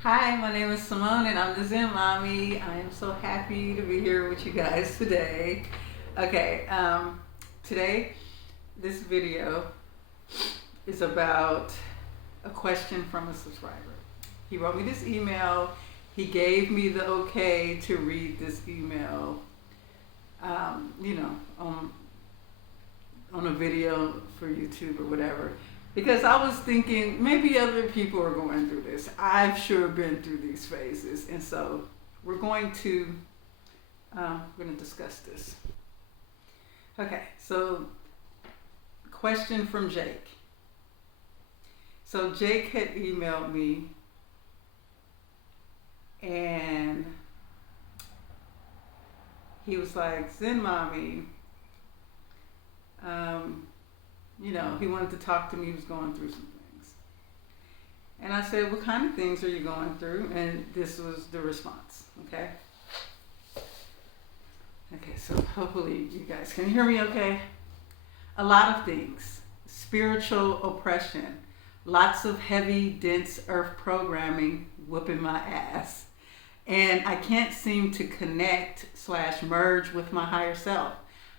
Hi, my name is Simone and I'm the Zen Mommy. I am so happy to be here with you guys today. Okay, today this video is about a question from a subscriber. He wrote me this email. He gave me the okay to read this email, you know, on a video for YouTube or whatever. Because I was thinking maybe other people are going through this. I've sure been through these phases, and so we're going to discuss this. Okay, so question from Jake. So Jake had emailed me, and he was like, "Zen Mommy." He wanted to talk to me. He was going through some things. And I said, "What kind of things are you going through?" And this was the response, okay? Okay, so hopefully you guys can hear me okay. A lot of things. Spiritual oppression. Lots of heavy, dense earth programming whooping my ass. And I can't seem to connect/merge with my higher self.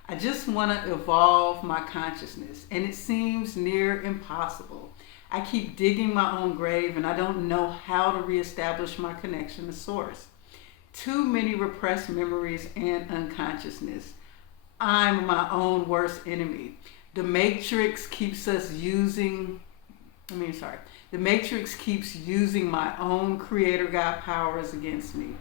I just want to evolve my consciousness, and it seems near impossible. I keep digging my own grave, and I don't know how to reestablish my connection to Source. Too many repressed memories and unconsciousness. I'm my own worst enemy. The Matrix keeps using my own creator God powers against me.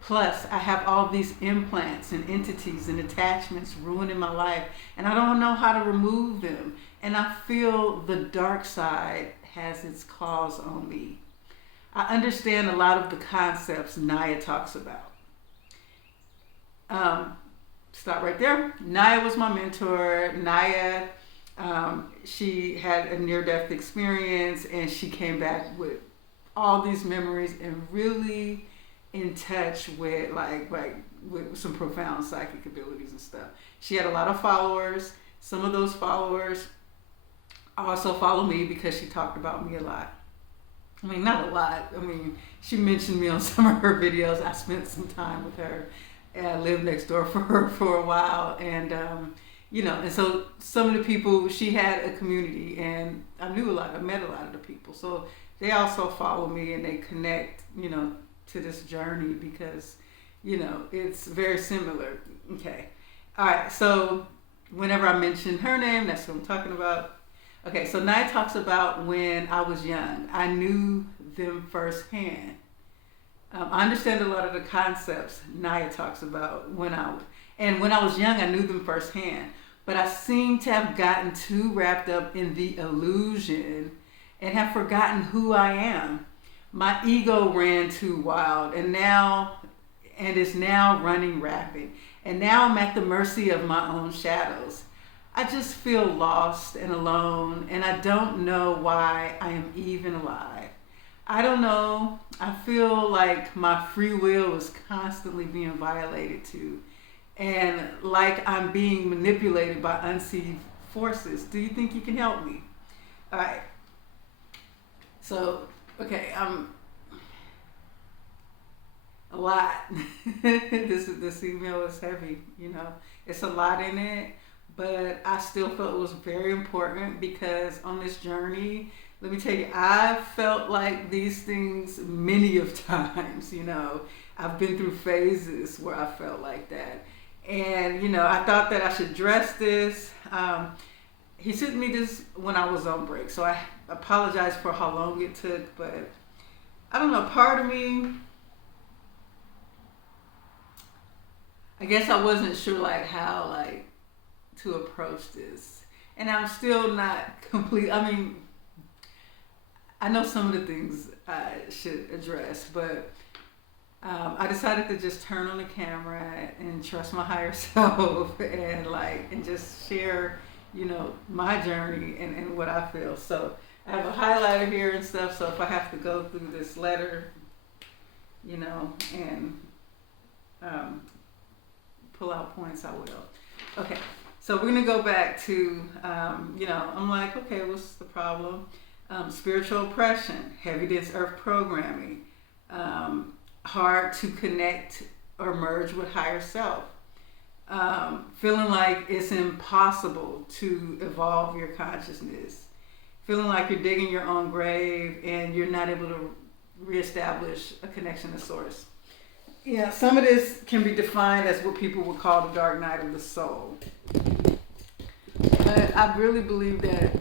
Plus, I have all these implants and entities and attachments ruining my life, and I don't know how to remove them. And I feel the dark side has its claws on me. I understand a lot of the concepts Naya talks about. Stop right there. Naya was my mentor. Naya, she had a near-death experience, and she came back with all these memories and really in touch with with some profound psychic abilities and stuff. She had a lot of followers. Some of those followers also follow me because she talked about me a lot. I mean, not a lot. I mean, she mentioned me on some of her videos. I spent some time with her, and I lived next door for her for a while. And and so some of the people, she had a community, and I knew a lot. I met a lot of the people, so they also follow me and they connect, to this journey because, it's very similar. Okay. All right. So whenever I mention her name, that's what I'm talking about. Okay. So Naya talks about when I was young. I knew them firsthand. I understand a lot of the concepts Naya talks about when I was young, I knew them firsthand. But I seem to have gotten too wrapped up in the illusion and have forgotten who I am. My ego ran too wild and is now running rapid. And now I'm at the mercy of my own shadows. I just feel lost and alone, and I don't know why I am even alive. I don't know. I feel like my free will is constantly being violated too, and like I'm being manipulated by unseen forces. Do you think you can help me? All right. So, okay, a lot. This email is heavy. It's a lot in it, but I still felt it was very important because on this journey, let me tell you, I've felt like these things many of times. I've been through phases where I felt like that, and I thought that I should address this. He sent me this when I was on break, so I apologize for how long it took, but I don't know, part of me, I guess I wasn't sure how to approach this. And I'm still not complete. I mean, I know some of the things I should address, but I decided to just turn on the camera and trust my higher self and just share, my journey and what I feel. So I have a highlighter here and stuff. So if I have to go through this letter, and pull out points, I will. Okay. So we're going to go back to, I'm like, okay, what's the problem? Spiritual oppression, heavy dense earth programming, hard to connect or merge with higher self, feeling like it's impossible to evolve your consciousness, feeling like you're digging your own grave and you're not able to reestablish a connection to source. Yeah, some of this can be defined as what people would call the dark night of the soul. But I really believe that,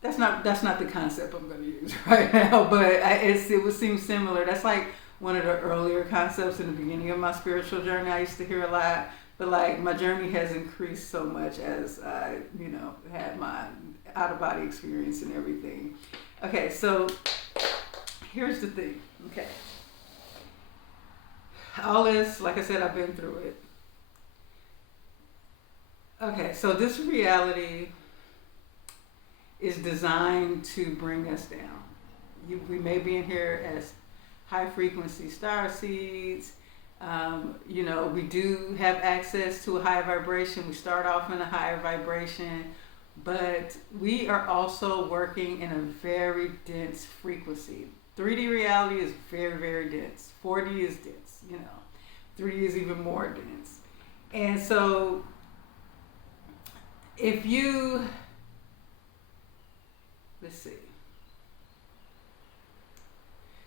that's not the concept I'm going to use right now, but it would seem similar. That's like one of the earlier concepts in the beginning of my spiritual journey. I used to hear a lot, but like my journey has increased so much as I, had my out of body experience and everything. Okay, so here's the thing. Okay, all this, like I said, I've been through it. Okay, so this reality is designed to bring us down. We may be in here as high frequency star seeds. We do have access to a higher vibration. We start off in a higher vibration, but we are also working in a very dense frequency. 3D reality is very, very dense. 4D is dense, 3D is even more dense. And so if you, let's see.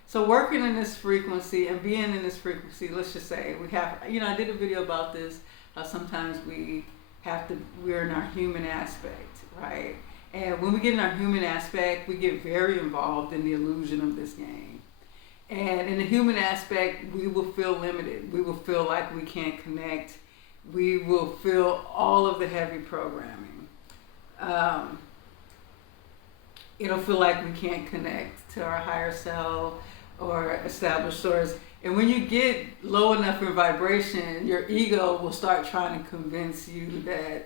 So working in this frequency and being in this frequency, let's just say we have, I did a video about this, how sometimes we're in our human aspect, right? And when we get in our human aspect, we get very involved in the illusion of this game. And in the human aspect, we will feel limited. We will feel like we can't connect. We will feel all of the heavy programming. It'll feel like we can't connect to our higher self or establish source. And when you get low enough in vibration, your ego will start trying to convince you that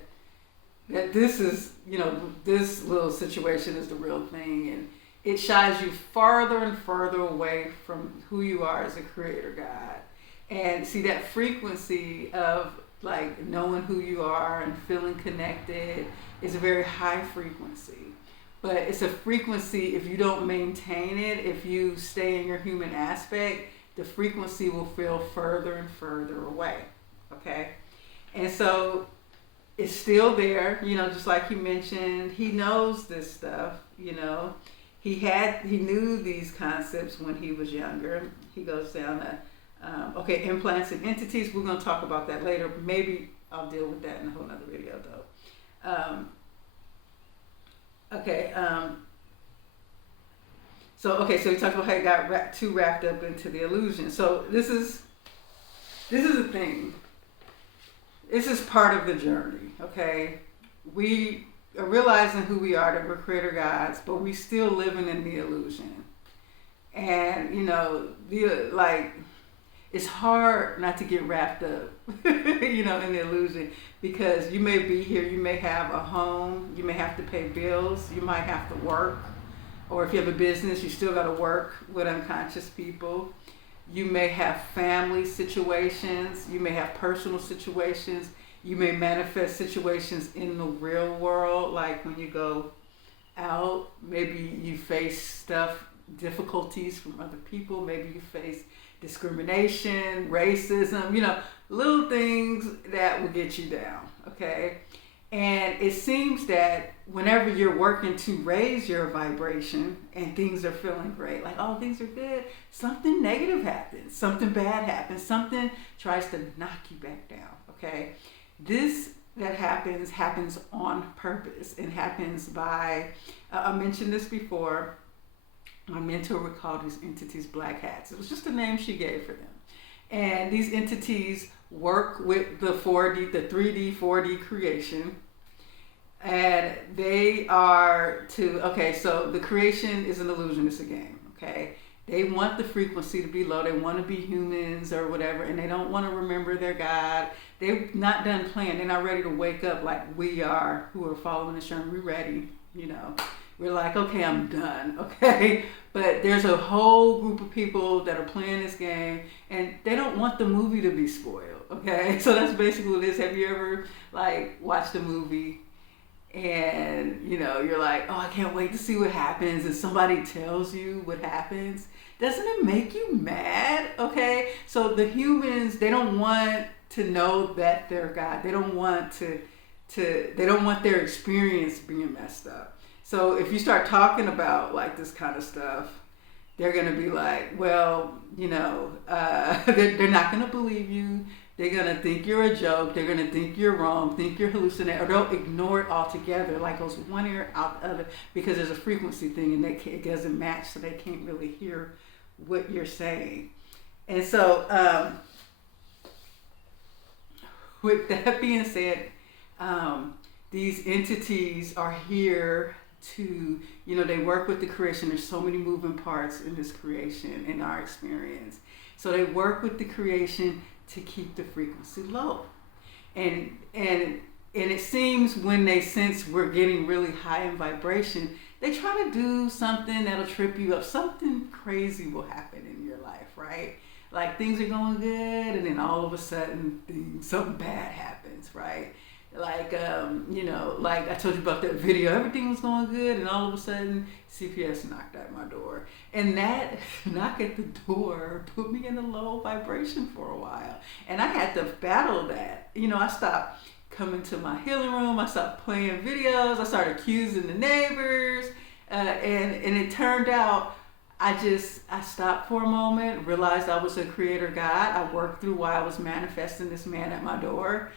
this is, this little situation is the real thing. And it shies you farther and further away from who you are as a creator God. And see, that frequency of like knowing who you are and feeling connected is a very high frequency. But it's a frequency, if you don't maintain it, if you stay in your human aspect, the frequency will feel further and further away, okay? And so it's still there, just like he mentioned, he knows this stuff, He knew these concepts when he was younger. He goes down to, implants and entities. We're going to talk about that later. Maybe I'll deal with that in a whole nother video, though. So we talked about how he got too wrapped up into the illusion. So this is the thing. This is part of the journey, okay? We are realizing who we are, that we're creator gods, but we still living in the illusion. And, it's hard not to get wrapped up, in the illusion, because you may be here, you may have a home, you may have to pay bills, you might have to work, or if you have a business, you still got to work with unconscious people. You may have family situations, you may have personal situations, you may manifest situations in the real world, like when you go out, maybe you face difficulties from other people, maybe you face discrimination, racism, little things that will get you down, okay? And it seems that whenever you're working to raise your vibration and things are feeling great, like, oh, things are good, something negative happens, something bad happens, something tries to knock you back down, okay? This that happens on purpose and happens by, I mentioned this before, my mentor would call these entities black hats. It was just a name she gave for them. And these entities work with the 3D, 4D creation. And they are so the creation is an illusion, it's a game, okay? They want the frequency to be low, they want to be humans or whatever, and they don't want to remember their God. They're not done playing, they're not ready to wake up like we are, who are following the journey. We're ready, We're like, okay, I'm done, okay? But there's a whole group of people that are playing this game, and they don't want the movie to be spoiled, okay? So that's basically what it is. Have you ever, watched a movie, and you're like, oh, I can't wait to see what happens, and somebody tells you what happens, doesn't it make you mad? Okay, so the humans, they don't want to know that they're God. They don't want they don't want their experience being messed up. So if you start talking about like this kind of stuff, they're gonna be like, well, they're not gonna believe you. They're gonna think you're a joke. They're gonna think you're wrong, think you're hallucinating, or they'll ignore it altogether. Like goes one ear out the other, because there's a frequency thing and it doesn't match, so they can't really hear what you're saying. And so, with that being said, these entities are here to, they work with the creation. There's so many moving parts in this creation, in our experience. So they work with the creation to keep the frequency low. And it seems when they sense we're getting really high in vibration, they try to do something that'll trip you up. Something crazy will happen in your life, right? Like things are going good, and then all of a sudden something bad happens, right? Like, like I told you about that video, everything was going good, and all of a sudden CPS knocked at my door. And that knock at the door put me in a low vibration for a while. And I had to battle that. I stopped coming to my healing room. I stopped playing videos. I started accusing the neighbors. And it turned out I stopped for a moment, realized I was a creator God. I worked through why I was manifesting this man at my door.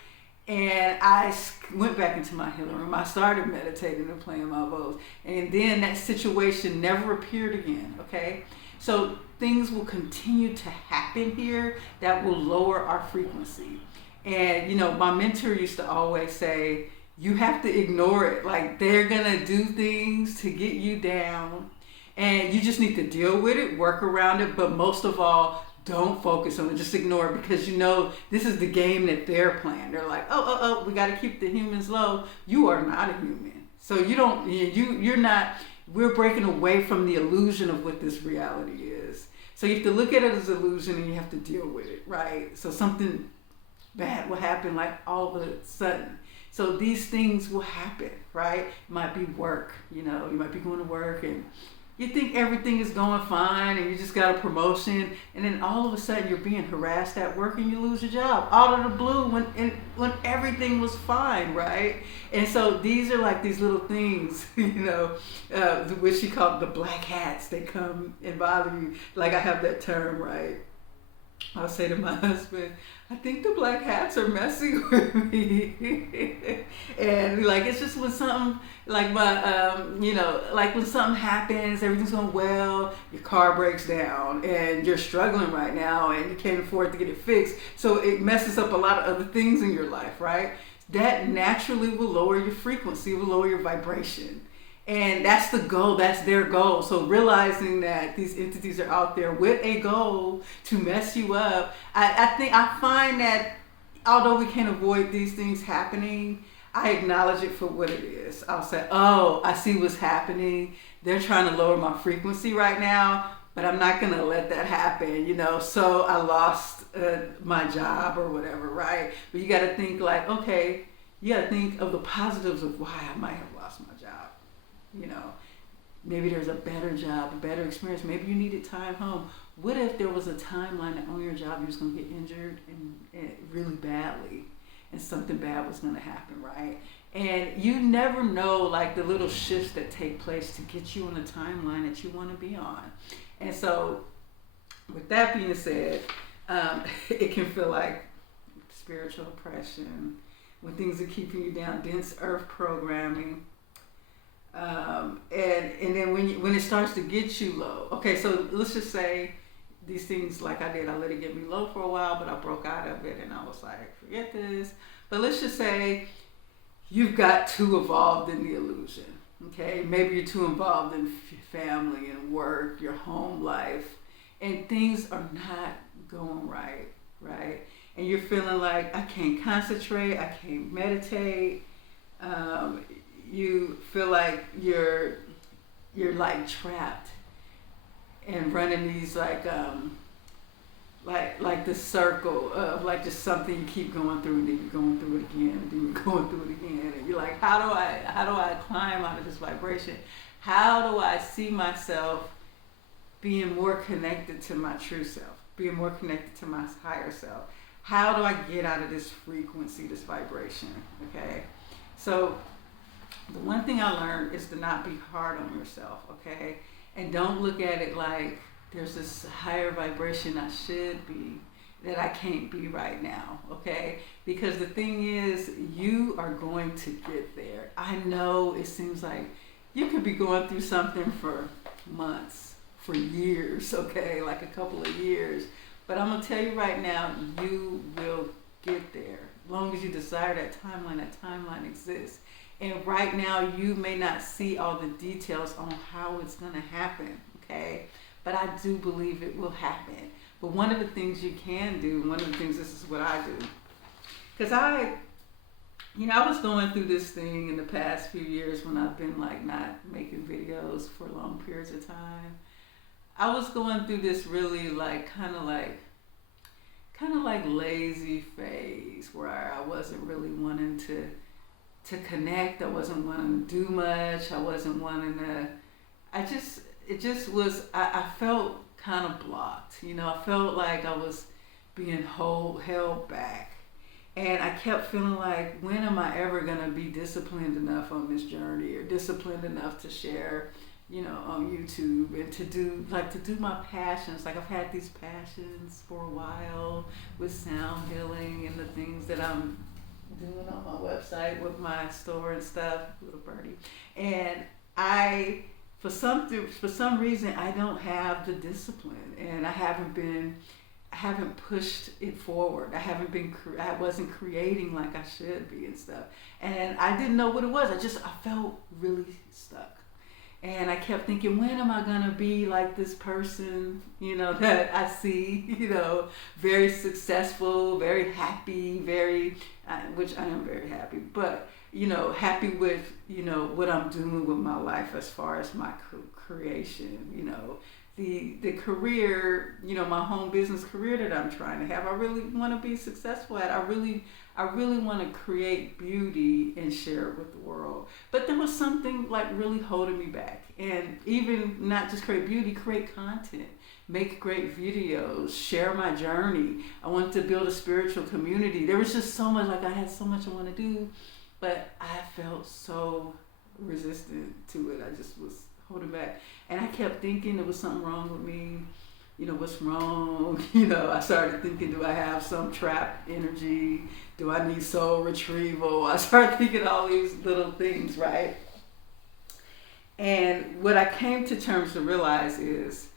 And I went back into my healing room. I started meditating and playing my vows. And then that situation never appeared again, okay? So things will continue to happen here that will lower our frequency. And, my mentor used to always say, you have to ignore it. Like, they're going to do things to get you down. And you just need to deal with it, work around it. But most of all, don't focus on it. Just ignore it, because this is the game that they're playing. They're like, oh, we got to keep the humans low. You are not a human. So you're not, we're breaking away from the illusion of what this reality is. So you have to look at it as illusion, and you have to deal with it, right? So something bad will happen like all of a sudden. So these things will happen, right? It might be work, you might be going to work and you think everything is going fine and you just got a promotion, and then all of a sudden you're being harassed at work and you lose your job out of the blue when everything was fine, right? And so these are like these little things, which she called the black hats. They come and bother you. Like I have that term, right? I'll say to my husband, I think the black hats are messing with me. And like, it's just when something, like like when something happens, everything's going well, your car breaks down and you're struggling right now and you can't afford to get it fixed. So it messes up a lot of other things in your life, right? That naturally will lower your frequency, will lower your vibration. And that's the goal, that's their goal. So realizing that these entities are out there with a goal to mess you up, I find that although we can't avoid these things happening, I acknowledge it for what it is. I'll say, oh, I see what's happening. They're trying to lower my frequency right now, but I'm not gonna let that happen, so I lost my job or whatever, right? But you gotta think like, okay, you gotta think of the positives of why I might have lost my job. Maybe there's a better job, a better experience. Maybe you needed time home. What if there was a timeline that on your job you was going to get injured and really badly, and something bad was going to happen, right? And you never know, like, the little shifts that take place to get you on the timeline that you want to be on. And so, with that being said, it can feel like spiritual oppression, when things are keeping you down, dense earth programming. And then when it starts to get you low, okay, so let's just say these things, like I did, I let it get me low for a while, but I broke out of it and I was like, forget this. But let's just say you've got too involved in the illusion, okay? Maybe you're too involved in family and work, your home life, and things are not going right, right? And you're feeling like, I can't concentrate, I can't meditate. You feel like you're like trapped and running these like like the circle of like just something you keep going through and then you're going through it again and then you're going through it again and you're like, how do I climb out of this vibration? How do I see myself being more connected to my true self, being more connected to my higher self? How do I get out of this frequency, this vibration? Okay, so the one thing I learned is to not be hard on yourself, okay? And don't look at it like there's this higher vibration I should be that I can't be right now, okay? Because the thing is, you are going to get there. I know it seems like you could be going through something for months, for years, okay? Like a couple of years. But I'm gonna tell you right now, you will get there. As long as you desire that timeline exists. And right now, you may not see all the details on how it's gonna happen, okay? But I do believe it will happen. But one of the things you can do, this is what I do. Because I was going through this thing in the past few years when I've been like not making videos for long periods of time. I was going through this really like kind of like lazy phase where I wasn't really wanting to connect. I wasn't wanting to do much. I wasn't wanting to, I felt kind of blocked. I felt like I was being held back. And I kept feeling like, when am I ever going to be disciplined enough on this journey or disciplined enough to share, on YouTube and to do my passions. Like I've had these passions for a while with sound healing and the things that I'm doing on my website with my store and stuff, little birdie. And for some reason, I don't have the discipline, and I haven't pushed it forward. I wasn't creating like I should be and stuff. And I didn't know what it was. I felt really stuck. And I kept thinking, when am I gonna be like this person, that I see, very successful, very happy, which I am very happy, but, happy with, what I'm doing with my life as far as my creation, the career, my home business career that I'm trying to have. I really want to be successful at. I really want to create beauty and share it with the world. But there was something like really holding me back. And even not just create beauty, create content, make great videos, share my journey. I wanted to build a spiritual community. There was just so much, I had so much I want to do, but I felt so resistant to it. I just was holding back. And I kept thinking there was something wrong with me. What's wrong? I started thinking, do I have some trapped energy? Do I need soul retrieval? I started thinking all these little things, right? And what I came to terms to realize is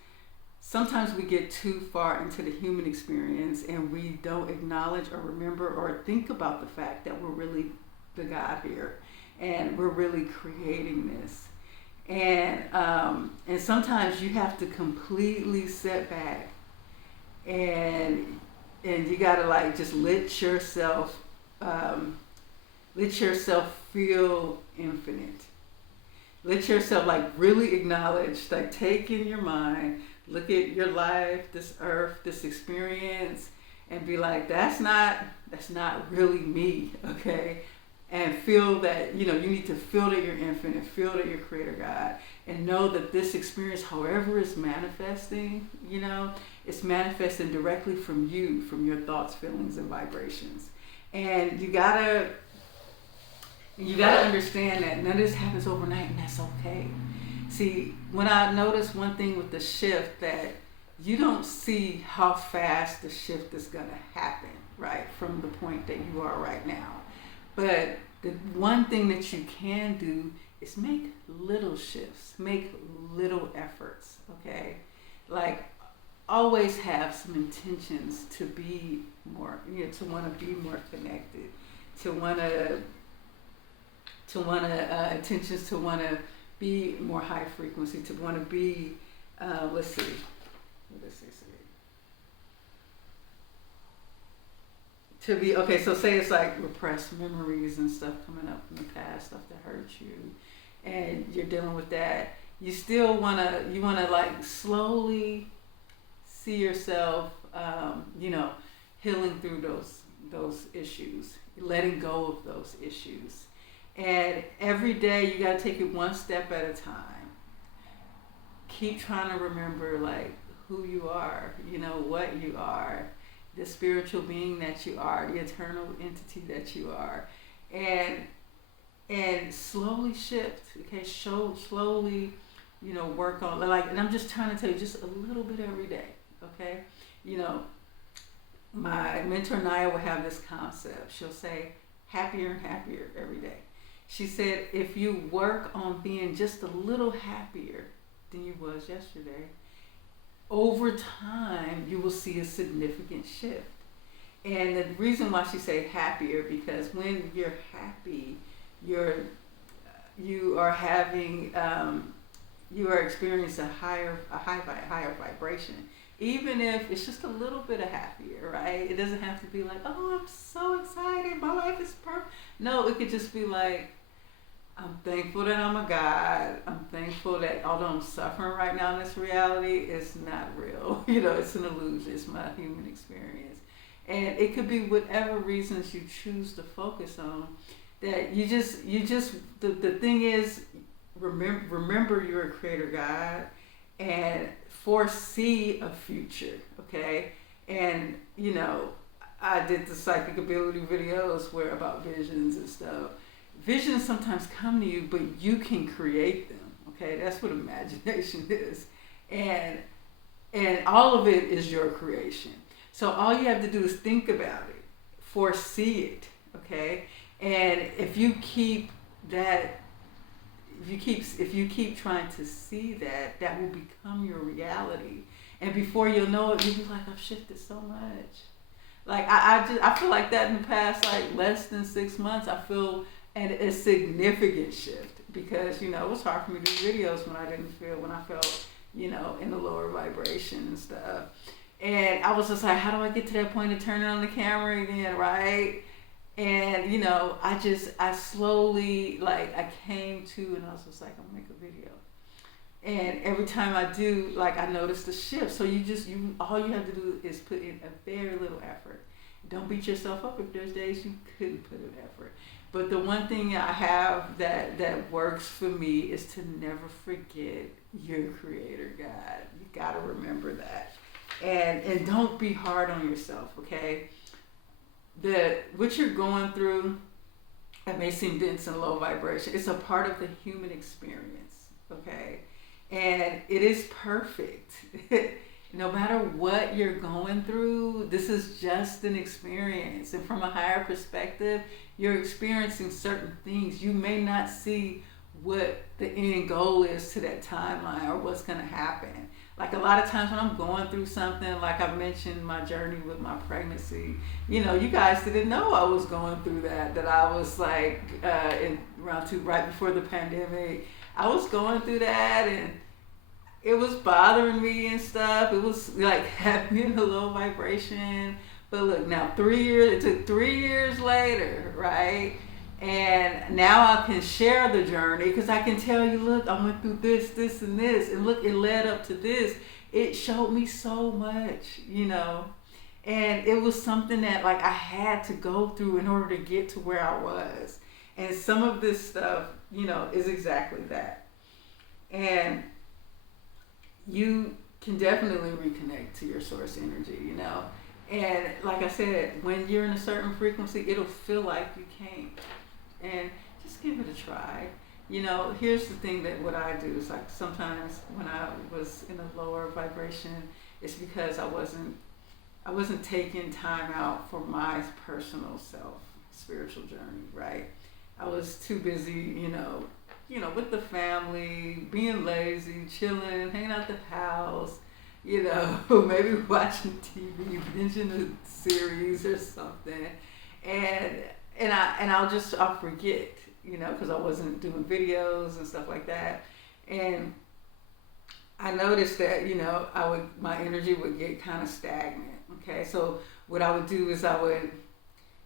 sometimes we get too far into the human experience and we don't acknowledge or remember or think about the fact that we're really the God here and we're really creating this. And sometimes you have to completely sit back and you gotta just let yourself feel infinite. Let yourself really acknowledge, take in your mind, look at your life, this earth, this experience, and be like, that's not really me, okay? And feel that, you need to feel that you're infinite, feel that you're creator God, and know that this experience, however it's manifesting, it's manifesting directly from you, from your thoughts, feelings, and vibrations. And you gotta understand that none of this happens overnight, and that's okay. See, when I noticed one thing with the shift, that you don't see how fast the shift is gonna happen, right, from the point that you are right now. But the one thing that you can do is make little shifts, make little efforts, okay? Always have some intentions to be more, to want to be more connected, intentions to want to be more high frequency, to want to be, let's see. To be, okay, so say it's repressed memories and stuff coming up from the past, stuff that hurt you, and you're dealing with that. You still wanna slowly see yourself you know, healing through those issues, letting go of those issues. And every day you got to take it one step at a time. Keep trying to remember like who you are, you know, what you are, the spiritual being that you are, the eternal entity that you are. And slowly shift, okay? Slowly, you know, work on, like, and I'm just trying to tell you just a little bit every day, okay? You know, my mentor Naya will have this concept. She'll say, happier and happier every day. She said, if you work on being just a little happier than you was yesterday, over time, you will see a significant shift. And the reason why she say happier, because when you're happy, you are having, you are experiencing a higher vibration. Even if it's just a little bit of happier, right? It doesn't have to be like, oh, I'm so excited, my life is perfect. No, it could just be like, I'm thankful that I'm a God. I'm thankful that although I'm suffering right now in this reality, it's not real. You know, it's an illusion. It's my human experience. And it could be whatever reasons you choose to focus on. That the thing is, remember you're a creator God and foresee a future, okay? And, you know, I did the psychic ability videos where about visions and stuff. Visions sometimes come to you, but you can create them, okay? That's what imagination is. And all of it is your creation. So all you have to do is think about it, foresee it, okay? And if you keep trying to see that, that will become your reality. And before you'll know it, you'll be like, I've shifted so much. Like I feel like that in the past, like less than 6 months, I feel a significant shift, because, you know, it was hard for me to do videos when I felt, you know, in the lower vibration and stuff. And I was just like, how do I get to that point of turning on the camera again, right? And, you know, I slowly, like, I came to, and I was just like, I'm gonna make a video. And every time I do, like, I notice the shift. So all you have to do is put in a very little effort. Don't beat yourself up if there's days you couldn't put in effort. But the one thing I have that works for me is to never forget your creator, God. You gotta remember that. And don't be hard on yourself, okay? What you're going through, it may seem dense and low vibration. It's a part of the human experience, okay? And it is perfect. No matter what you're going through, this is just an experience. And from a higher perspective, you're experiencing certain things. You may not see what the end goal is to that timeline or what's going to happen. Like a lot of times when I'm going through something, like I mentioned my journey with my pregnancy, you know, you guys didn't know I was going through that I was like right before the pandemic. I was going through that and it was bothering me and stuff. It was like having a low vibration. But look, now it took 3 years later, right? And now I can share the journey because I can tell you, look, I went through this, this, and this. And look, it led up to this. It showed me so much, you know. And it was something that like I had to go through in order to get to where I was. And some of this stuff, you know, is exactly that. And you can definitely reconnect to your source energy, you know. And like I said, when you're in a certain frequency, it'll feel like you came. And just give it a try. You know, here's the thing that what I do is like sometimes when I was in a lower vibration, it's because I wasn't taking time out for my personal self, spiritual journey, right? I was too busy, you know, with the family, being lazy, chilling, hanging out the house, you know, maybe watching TV, binging a series or something. And I'll forget, you know, because I wasn't doing videos and stuff like that. And I noticed that, you know, my energy would get kind of stagnant. Okay, so what I would do is I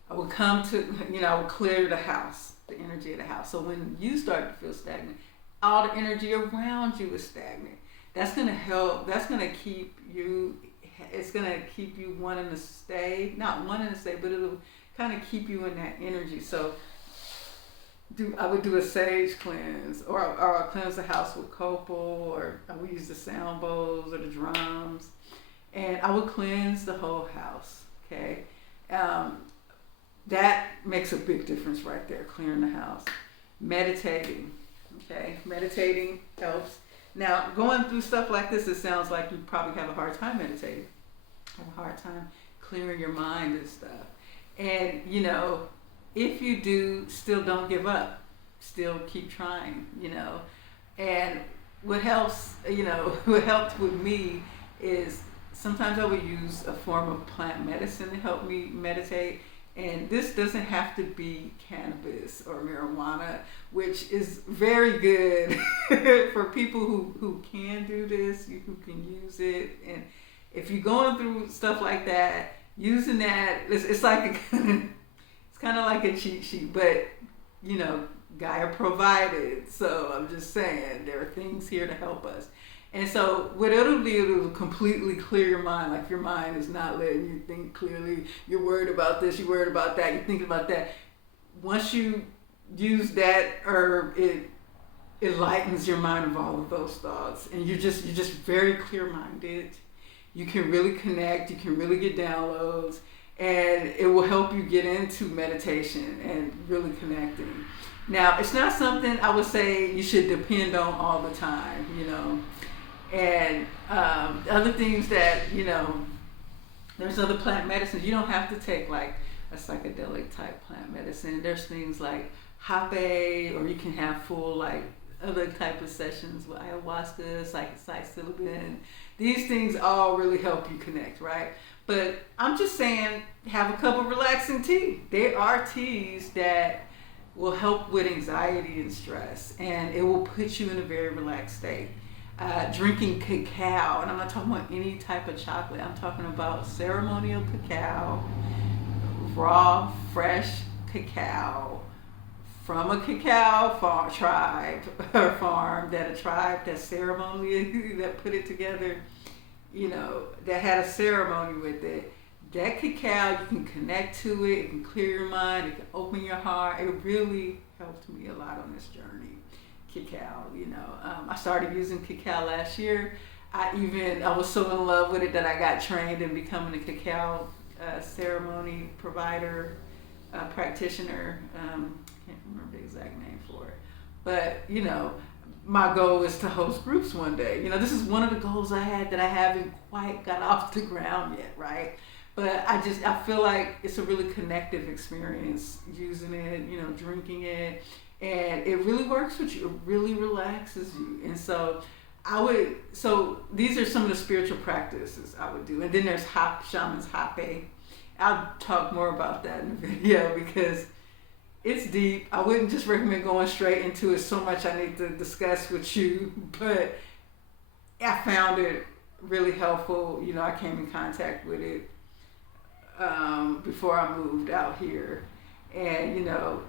would come to, you know, I would clear the house, the energy of the house. So when you start to feel stagnant, all the energy around you is stagnant. That's gonna help. That's gonna keep you it's gonna keep you wanting to stay, not wanting to stay, but it'll kind of keep you in that energy. So I would do a sage cleanse, or I'll cleanse the house with copal, or I would use the sound bowls or the drums, and I would cleanse the whole house. Okay, that makes a big difference right there, clearing the house. Meditating, okay, meditating helps. Now, going through stuff like this, it sounds like you probably have a hard time meditating, have a hard time clearing your mind and stuff. And you know, if you do, still don't give up. Still keep trying, you know. And what helps, you know, what helped with me is sometimes I would use a form of plant medicine to help me meditate. And this doesn't have to be cannabis or marijuana, which is very good for people who can do this, who can use it. And if you're going through stuff like that, using that, it's like it's kind of like a cheat sheet, but you know, Gaia provided. So I'm just saying, there are things here to help us. And so what it'll do, it'll completely clear your mind. Like your mind is not letting you think clearly. You're worried about this, you're worried about that, you're thinking about that. Once you use that herb, it lightens your mind of all of those thoughts. And you're just very clear-minded. You can really connect, you can really get downloads, and it will help you get into meditation and really connecting. Now, it's not something I would say you should depend on all the time, you know. And other things that, you know, there's other plant medicines. You don't have to take like a psychedelic type plant medicine. There's things like hape, or you can have full like other type of sessions with ayahuasca, psilocybin. These things all really help you connect, right? But I'm just saying, have a cup of relaxing tea. There are teas that will help with anxiety and stress, and it will put you in a very relaxed state. Drinking cacao, and I'm not talking about any type of chocolate. I'm talking about ceremonial cacao, raw, fresh cacao from a cacao farm that a tribe that ceremonially that put it together, you know, that had a ceremony with it. That cacao, you can connect to it, it can clear your mind, it can open your heart. It really helped me a lot on this journey. Cacao, you know, I started using cacao last year. I was so in love with it that I got trained in becoming a cacao ceremony provider, practitioner. Can't remember the exact name for it, but you know, my goal is to host groups one day. You know, this is one of the goals I had that I haven't quite got off the ground yet, right? But I feel like it's a really connective experience using it, you know, drinking it. And it really works with you. It really relaxes you. And so these are some of the spiritual practices I would do. And then there's shaman's hape. I'll talk more about that in the video because it's deep. I wouldn't just recommend going straight into it. So much I need to discuss with you. But I found it really helpful. You know, I came in contact with it before I moved out here. And, you know,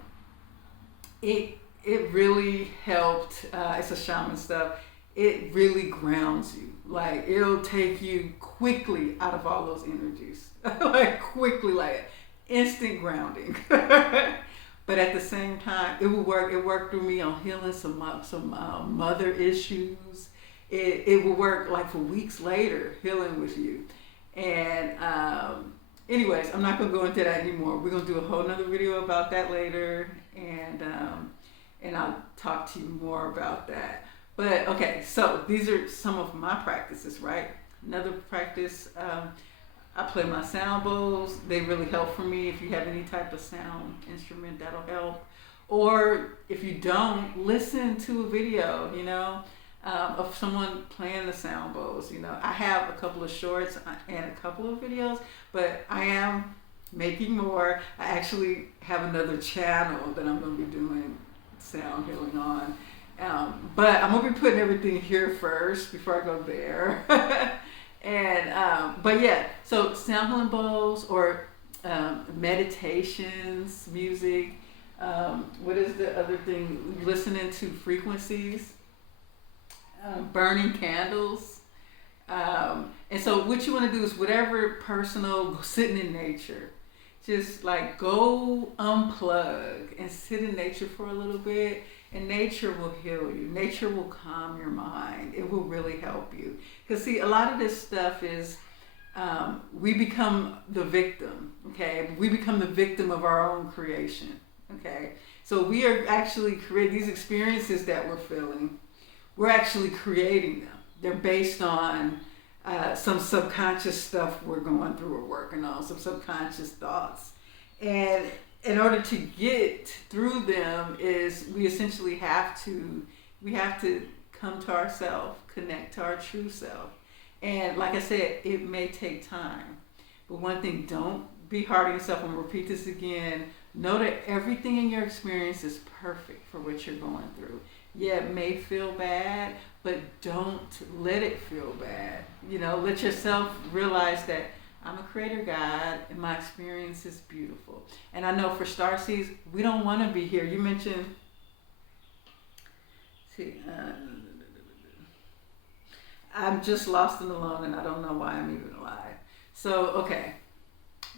it really helped. It's a shaman stuff. It really grounds you. Like, it'll take you quickly out of all those energies. Like, quickly, like instant grounding. But at the same time, it will work. It worked through me on healing some mother issues. It will work like for weeks later, healing with you. And anyways, I'm not gonna go into that anymore. We're gonna do a whole nother video about that later, and I'll talk to you more about that. But okay, so these are some of my practices, right? Another practice, I play my sound bowls. They really help for me. If you have any type of sound instrument, that'll help. Or if you don't, listen to a video, you know, of someone playing the sound bowls. You know, I have a couple of shorts and a couple of videos, but I am making more. I actually have another channel that I'm going to be doing sound healing on. But I'm going to be putting everything here first before I go there. And, but yeah, so sound healing bowls or meditations, music. What is the other thing? Listening to frequencies. Burning candles. And so what you want to do is whatever personal, sitting in nature. Just like go unplug and sit in nature for a little bit, and nature will heal you. Nature will calm your mind. It will really help you. Because see, a lot of this stuff is we become the victim, okay? We become the victim of our own creation, okay? So we are actually creating these experiences that we're feeling. We're actually creating them. They're based on some subconscious stuff we're going through or working on, some subconscious thoughts. And in order to get through them is we essentially have to come to ourselves, connect to our true self. And like I said, it may take time. But one thing, don't be hard on yourself. I'm going to repeat this again. Know that everything in your experience is perfect for what you're going through. Yeah, it may feel bad, but don't let it feel bad. You know, let yourself realize that I'm a creator God and my experience is beautiful. And I know for starseeds, we don't want to be here. You mentioned, I'm just lost and alone and I don't know why I'm even alive. So, okay,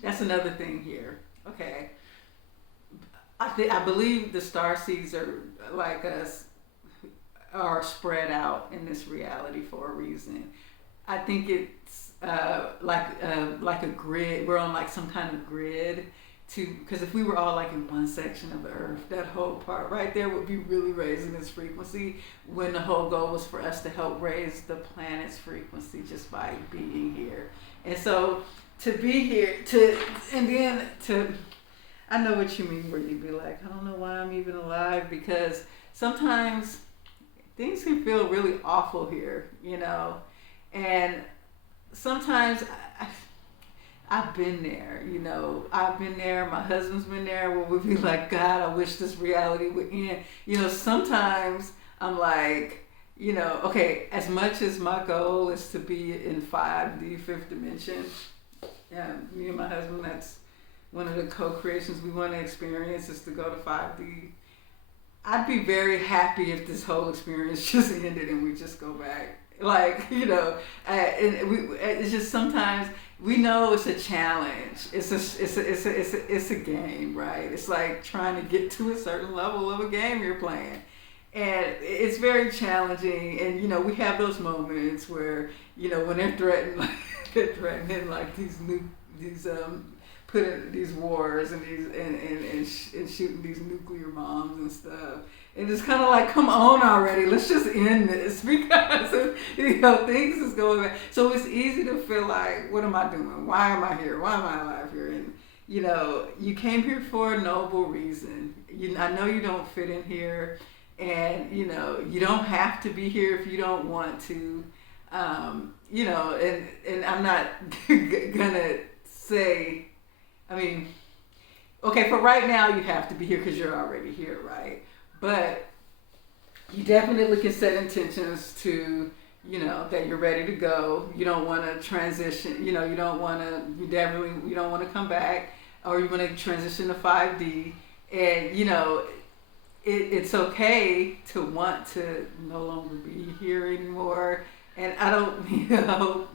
that's another thing here. Okay, I believe the starseeds are like us, are spread out in this reality for a reason. I think it's like a grid. We're on like some kind of grid because if we were all like in one section of the earth, that whole part right there would be really raising its frequency, when the whole goal was for us to help raise the planet's frequency just by being here. And so to be here, I know what you mean, where you'd be like, I don't know why I'm even alive, because sometimes things can feel really awful here, you know, and sometimes I've been there, you know, I've been there, my husband's been there, where we'd be like, God, I wish this reality would end. You know, sometimes I'm like, you know, okay, as much as my goal is to be in 5D, fifth dimension, me and my husband, that's one of the co-creations we want to experience, is to go to 5D. I'd be very happy if this whole experience just ended and we just go back. Like, you know, it's just sometimes we know it's a challenge. It's a game, right? It's like trying to get to a certain level of a game you're playing, and it's very challenging. And you know, we have those moments where, you know, when they're threatening like these putting these wars and and shooting these nuclear bombs and stuff. And it's kind of like, come on already, let's just end this, because you know, things is going bad. So it's easy to feel like, what am I doing? Why am I here? Why am I alive here? And you know, you came here for a noble reason. I know you don't fit in here, and you know, you don't have to be here if you don't want to. You know, and I'm not gonna say, I mean, okay, for right now you have to be here because you're already here, right? But you definitely can set intentions to, you know, that you're ready to go. You don't want to transition, you know, you don't want to come back, or you want to transition to 5D. And, you know, it's okay to want to no longer be here anymore. And I don't, you know,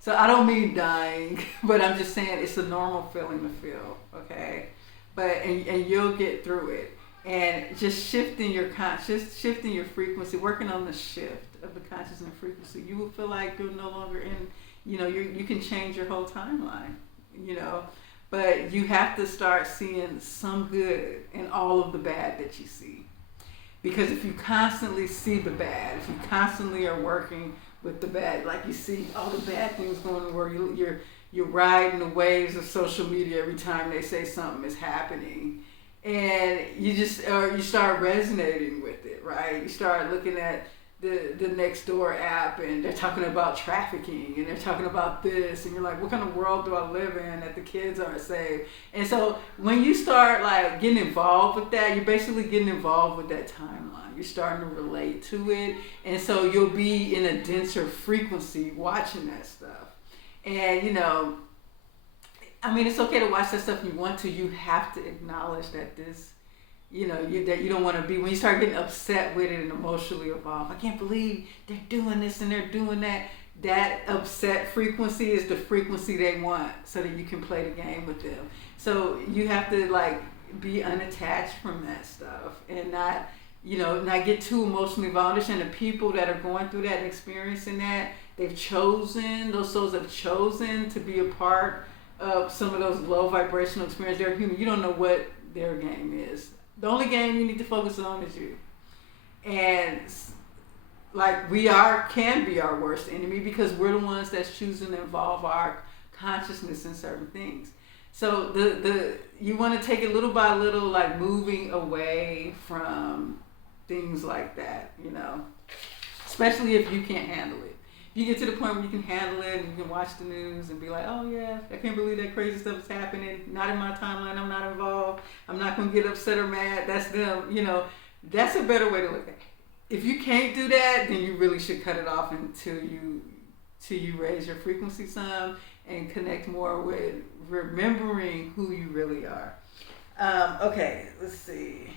so I don't mean dying, but I'm just saying it's a normal feeling to feel, okay? But, and you'll get through it. And just shifting your frequency, working on the shift of the consciousness and frequency, you will feel like you're no longer in, you know, you can change your whole timeline, you know, but you have to start seeing some good in all of the bad that you see. Because if you constantly see the bad, if you constantly are working with the bad, like you see all the bad things going on, where you're riding the waves of social media every time they say something is happening. And you start resonating with it, right? You start looking at the Nextdoor app, and they're talking about trafficking, and they're talking about this, and you're like, what kind of world do I live in that the kids aren't safe? And so when you start like getting involved with that, you're basically getting involved with that timeline. You're starting to relate to it, and so you'll be in a denser frequency watching that stuff. And you know, I mean, it's okay to watch that stuff if you want to. You have to acknowledge that this, you know, that you don't want to be. When you start getting upset with it and emotionally involved, I can't believe they're doing this and they're doing that. that upset frequency is the frequency they want so that you can play the game with them. So you have to like be unattached from that stuff and not, not get too emotionally involved. And the people that are going through that and experiencing that, those souls have chosen to be a part of some of those low vibrational experiences. They're human. You don't know what their game is. The only game you need to focus on is you. And like can be our worst enemy because we're the ones that's choosing to involve our consciousness in certain things. So you want to take it little by little, like moving away from things like that, especially if you can't handle it. If you get to the point where you can handle it and you can watch the news and be like, oh yeah, I can't believe that crazy stuff is happening. Not in my timeline. I'm not involved. I'm not going to get upset or mad. That's them. That's a better way to look at it. If you can't do that, then you really should cut it off until you raise your frequency some and connect more with remembering who you really are. Okay, let's see.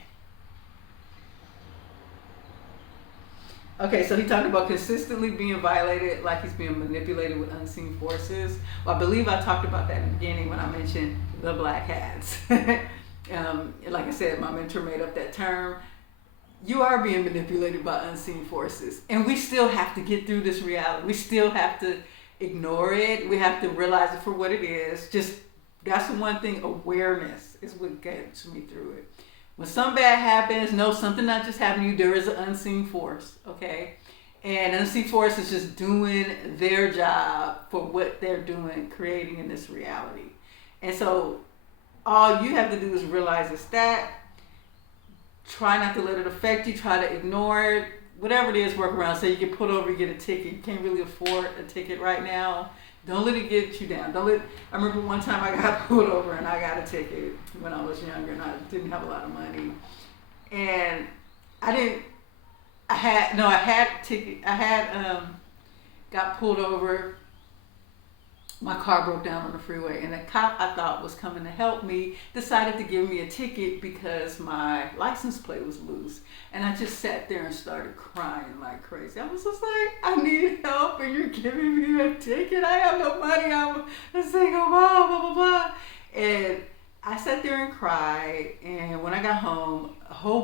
Okay, so he talked about consistently being violated, like he's being manipulated with unseen forces. Well, I believe I talked about that in the beginning when I mentioned the black hats. Like I said, my mentor made up that term. You are being manipulated by unseen forces. And we still have to get through this reality. We still have to ignore it. We have to realize it for what it is. That's the one thing, awareness is what gets me through it. When something bad happens, know something not just happened to you, there is an unseen force, okay? And unseen force is just doing their job for what they're doing, creating in this reality. And so all you have to do is realize it's that. Try not to let it affect you. Try to ignore it. Whatever it is, work around. So you get pulled over, you get a ticket. You can't really afford a ticket right now. Don't let it get you down. I remember one time I got pulled over and I got a ticket when I was younger and I didn't have a lot of money. And got pulled over. My car broke down on the freeway and the cop I thought was coming to help me decided to give me a ticket because my license plate was loose. And I just sat there and started crying like crazy. I was just like, I need help and you're giving me a ticket. I have no money. I'm a single mom, blah, blah, blah. And I sat there and cried. And when I got home,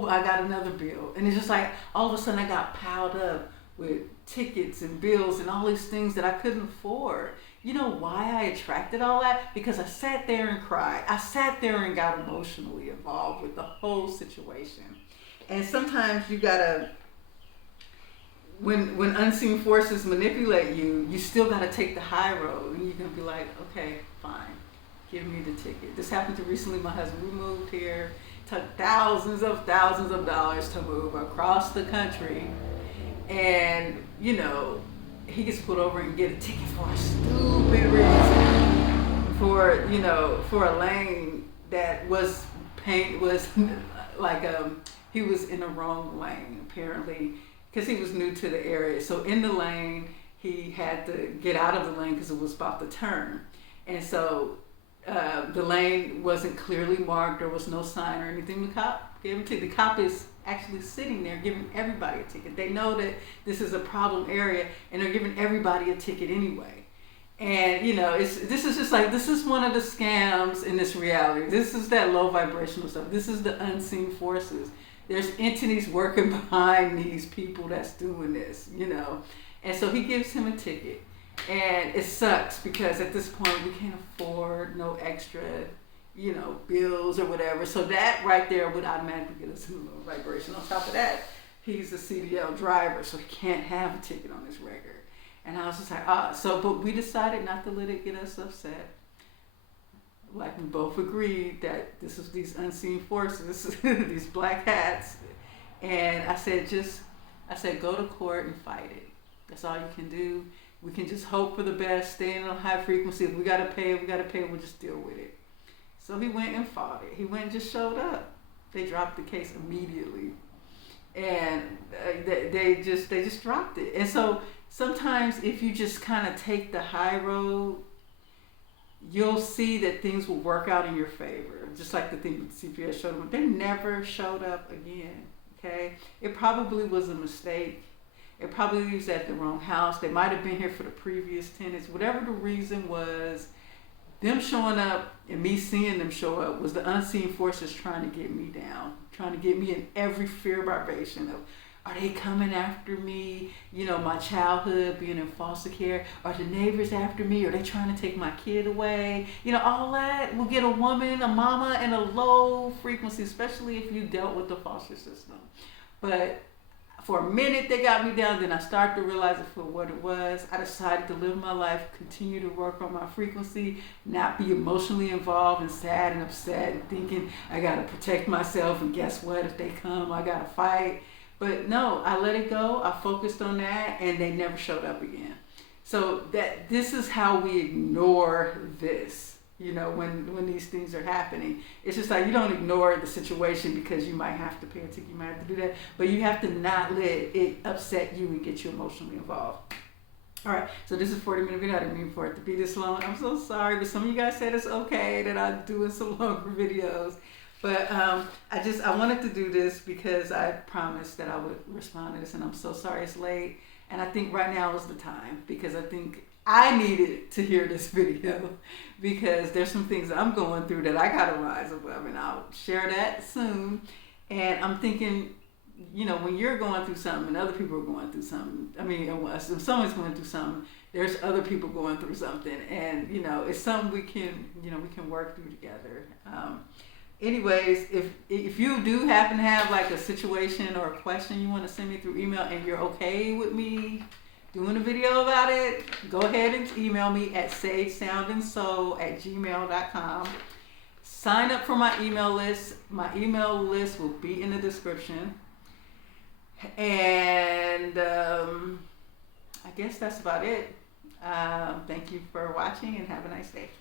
I got another bill. And it's just like, all of a sudden I got piled up with tickets and bills and all these things that I couldn't afford. You know why I attracted all that? Because I sat there and cried. I sat there and got emotionally involved with the whole situation. And sometimes you gotta, when unseen forces manipulate you, you still gotta take the high road. And you're gonna be like, okay, fine, give me the ticket. This happened to recently my husband. We moved here, took thousands of dollars to move across the country. And, he gets pulled over and get a ticket for a stupid reason, for a lane that was like he was in the wrong lane apparently because he was new to the area. So in the lane he had to get out of the lane because it was about to turn, and so the lane wasn't clearly marked. There was no sign or anything. The cop gave him a ticket. The cop is actually sitting there giving everybody a ticket. They know that this is a problem area and they're giving everybody a ticket anyway. And this is one of the scams in this reality. This is that low vibrational stuff. This is the unseen forces. There's entities working behind these people that's doing this, And so he gives him a ticket. And it sucks because at this point we can't afford no extra bills or whatever. So that right there would automatically get us a low vibration. On top of that, he's a CDL driver, so he can't have a ticket on his record. And I was just like, but we decided not to let it get us upset. Like we both agreed that this is these unseen forces, these black hats. And I said, go to court and fight it. That's all you can do. We can just hope for the best, stay in a high frequency. If we gotta pay it, we'll just deal with it. So he went and fought it. He went and just showed up. They dropped the case immediately. And they just dropped it. And so sometimes if you just kind of take the high road, you'll see that things will work out in your favor. Just like the thing with CPS showed them. They never showed up again, okay? It probably was a mistake. It probably was at the wrong house. They might have been here for the previous tenants. Whatever the reason was, them showing up and me seeing them show up was the unseen forces trying to get me down, trying to get me in every fear vibration of, are they coming after me? You know, my childhood being in foster care. Are the neighbors after me? Are they trying to take my kid away? You know, all that will get a woman, a mama, in a low frequency, especially if you dealt with the foster system. But for a minute, they got me down. Then I started to realize it for what it was. I decided to live my life, continue to work on my frequency, not be emotionally involved and sad and upset and thinking I got to protect myself. And guess what? If they come, I got to fight. But no, I let it go. I focused on that, and they never showed up again. So this is how we ignore this. You know, when these things are happening, it's just like you don't ignore the situation because you might have to pay attention, you might have to do that, but you have to not let it upset you and get you emotionally involved. All right, so this is a 40-minute video. I didn't mean for it to be this long. I'm so sorry, but some of you guys said it's okay that I'm doing some longer videos. But I wanted to do this because I promised that I would respond to this, and I'm so sorry it's late. And I think right now is the time, because I think I needed to hear this video because there's some things I'm going through that I gotta rise above, and I'll share that soon. And I'm thinking, you know, when you're going through something and other people are going through something, I mean, if someone's going through something, there's other people going through something, and you know, it's something we can work through together. Anyways, if you do happen to have like a situation or a question you want to send me through email and you're okay with me doing a video about it, go ahead and email me at sagesoundandsoul@gmail.com. Sign up for my email list. My email list will be in the description. And I guess that's about it. Thank you for watching, and have a nice day.